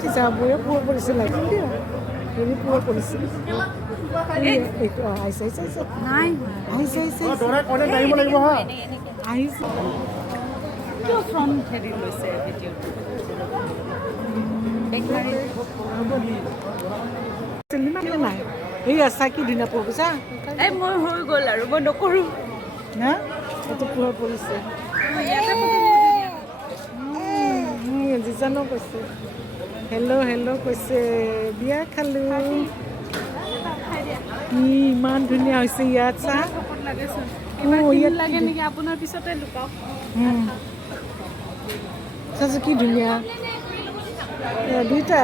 Kisabuya po po sila hindi Ini po po sila. Ito ay say. Nai. Ay say. Dora kone dai mo লাগিব ha. Ay. Yo from Theri loise video. Ekmari. Cinema নাই এই আছা কি দিনা পড়ছা এই মই হৈ গল আৰু মই নকৰো না এত পুরো পড়ছে ইয়াতে জিজানো কৈছে হেল্ল' কৈছে বিয়া খালো ইমান ধুনীয়া হৈছে ইয়াত চা ইয়াত লাগে নেকি আপোনাৰ পিছতে লুকাও চাচোন কি ধুনীয়া দুইটা